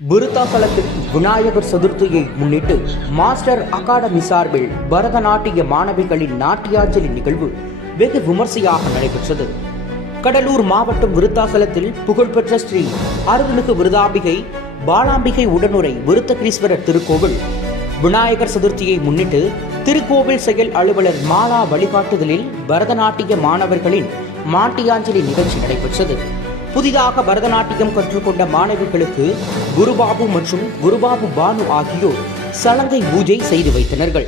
விருத்தாசலத்தில் விநாயகர் சதுர்த்தியை முன்னிட்டு master academy சார்பில் பரதநாட்டிய மாணவிகளின் நாட்டியாஞ்சலி நிகழ்வு வெகு விமர்சையாக நடைபெற்றது. கடலூர் மாவட்டம் விருத்தாசலத்தில் புகழ்பெற்ற ஸ்ரீ அருள்மிகு விருதாம்பிகை பாலாம்பிகை உடனுரை விருத்தகிரீஸ்வரர் திருக்கோவில் விநாயகர் சதுர்த்தியை முன்னிட்டு திருக்கோவில் செயல் அலுவலர் மாலா வழிகாட்டுதலில் பரதநாட்டிய மாணவர்களின் மாட்டியாஞ்சலி நிகழ்ச்சி நடைபெற்றது. புதிதாக பரதநாட்டியம் கற்றுக்கொண்ட மாணவிகளுக்கு குருபாபு மற்றும் குருபாபு பானு ஆகியோர் சலங்கை பூஜை செய்து வைத்தனர்கள்.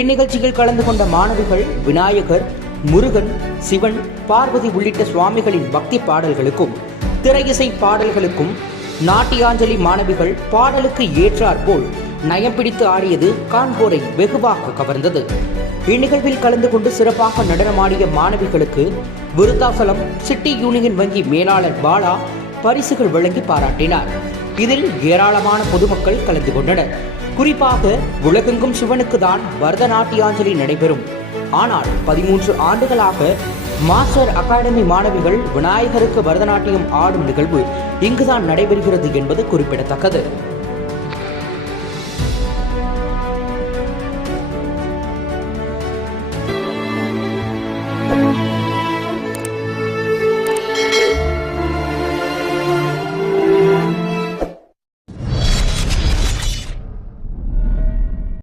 இந்நிகழ்ச்சியில் கலந்து கொண்ட மாணவிகள் விநாயகர் முருகன் சிவன் பார்வதி உள்ளிட்ட சுவாமிகளின் பக்தி பாடல்களுக்கும் திரையிசை பாடல்களுக்கும் நாட்டியாஞ்சலி மாணவிகள் பாடலுக்கு ஏற்றாற்போல் நயம் பிடித்து ஆடியது காண்போரை வெகுவாக கவர்ந்தது. இந்நிகழ்வில் கலந்து கொண்டு சிறப்பாக நடனமாடிய மாணவிகளுக்கு விருத்தாசலம் சிட்டி யூனியன் வங்கி மேலாளர் பாலா பரிசுகள் வழங்கி பாராட்டினார். இதில் ஏராளமான பொதுமக்கள் கலந்து கொண்டனர். குறிப்பாக உலகெங்கும் சிவனுக்கு தான் பரதநாட்டியாஞ்சலி நடைபெறும். ஆனால் பதிமூன்று ஆண்டுகளாக மாஸ்டர் அகாடமி மாணவிகள் விநாயகருக்கு பரதநாட்டியம் ஆடும் நிகழ்வு இங்குதான் நடைபெறுகிறது என்பது குறிப்பிடத்தக்கது.